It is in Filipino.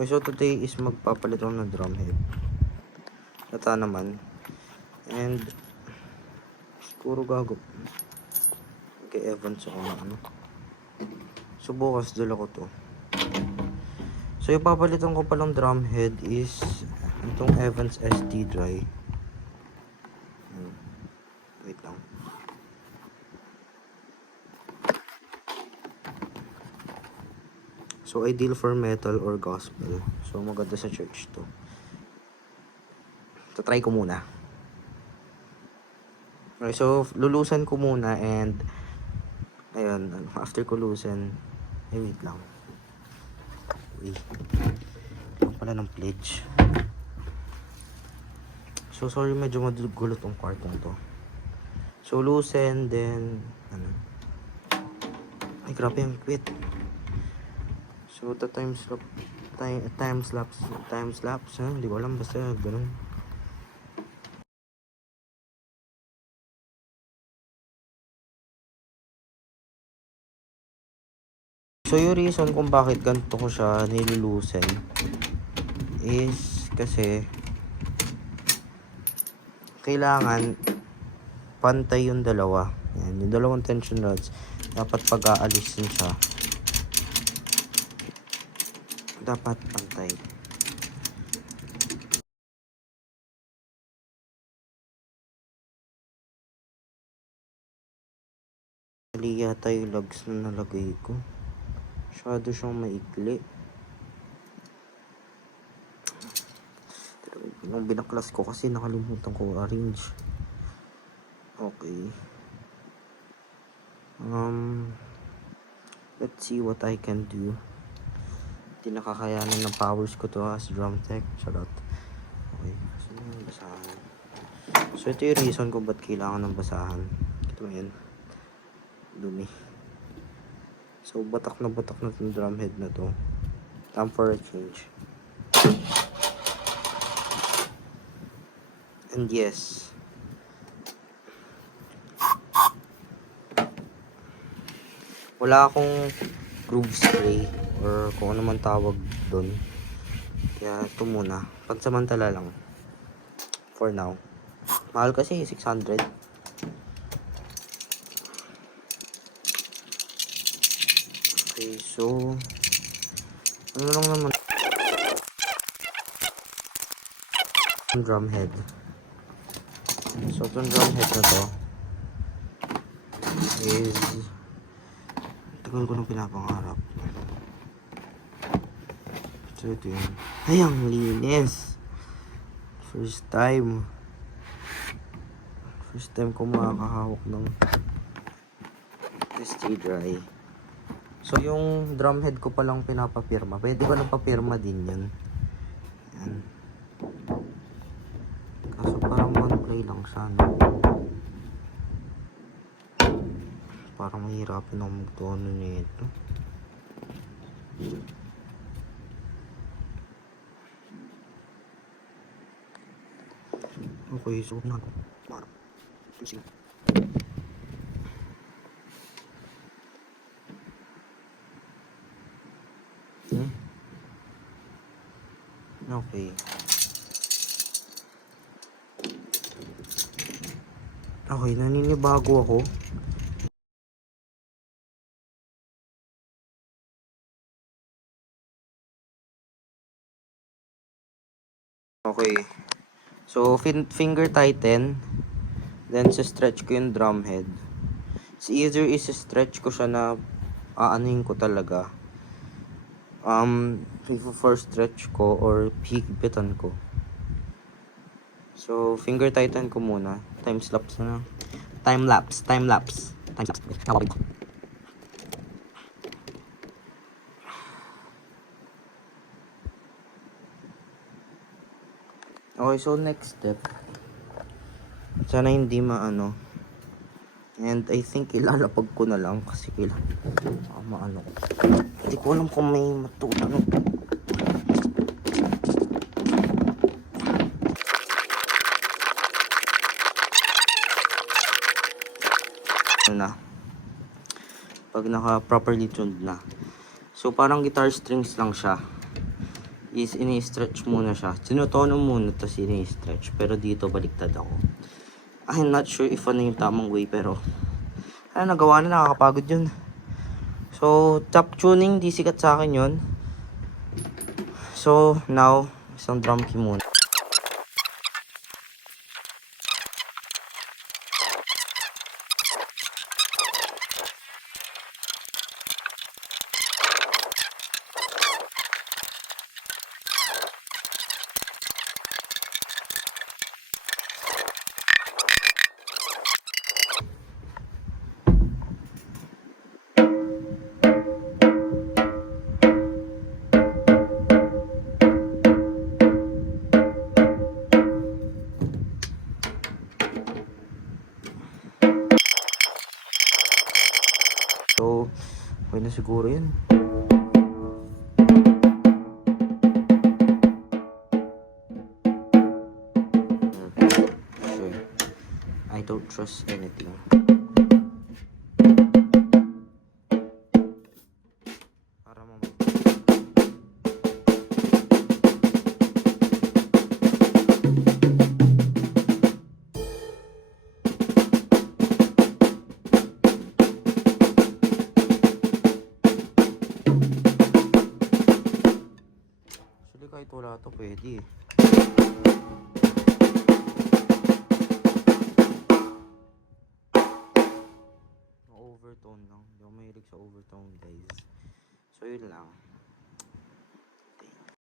Okay, so today is magpapalit ako ng drum head. Nata naman. And siguro gago. Kay Evans ako na ano. So bukas dala ko to. So yung papalitan ko palang drum head is itong Evans SD Dry. Wait lang. So ideal for metal or gospel. So maganda sa church to. So try ko muna. Okay, so lulusan ko muna and ayun, after ko loosen, wait lang. Wait. Lang pala ng pledge. So sorry, medyo madugulo tong kwartong to. So loosen, then ano. Ay grabe yung quit. So the time lapse, ha? Hindi ko alam, basta ganun. So yung reason kung bakit ganito ko siya nilulusen is kasi kailangan pantay yung dalawa. Yan, yung dalawang tension rods dapat pag-aalisin siya dapat pantay. Mali yata yung lugs na nalagay ko. Masyado siyang maikli. Nung binaklas ko kasi nakalimutan ko arrange. Okay. Let's see what I can do. Hindi nakakayanan ng powers ko to as drum tech. Charot. Okay. So, yung basahan. So, ito yung reason kung ba't kailangan ng basahan. Ito yan. Dumi. So, batak na itong drum head na to. Time for a change. And yes. Wala akong groove spray or kung ano man tawag doon. Kaya ito muna. Pansamantala lang. For now. Mahal kasi 600. Okay, so ano lang naman drum head. So itong drum head na to is tagal ko nang pinapangarap. So ito yun. Ay, ang linis. First time ko makakahawak ng SD Dry. So yung drum head ko palang pinapapirma. Pwede ko nang papirma din yun. Yan. Kaso parang one play lang sana. Parang mahirapin ako magtono nito. Okay, so na ako. Parang. Sige. Okay. Okay, naninibago ako. Okay. So, finger tighten. Then, stretch ko yung drum head. It's either stretch ko siya na aanuhin ko talaga. First stretch ko or higpitan ko. So, finger tighten ko muna. Time lapse. Okay, so next step. Sana hindi maano. And I think ilalapag ko na lang kasi kailangan maano. Hindi ko alam kung may matulano. Na pag naka properly tuned na, so parang guitar strings lang siya. is ini-stretch muna siya. Sinutono muna to ini-stretch. Pero dito baliktad ako. I'm not sure if ano yung tamang way pero nagawa na, nakakapagod yun. So, top tuning, di sikat sa akin yun. So, now, isang drum key muna. So, okay na siguro yun. Sure. I don't trust anything. Para actually, kahit wala to, pwede. Overtone lang. Hindi ako mahilig sa overtone, guys. So, yun lang.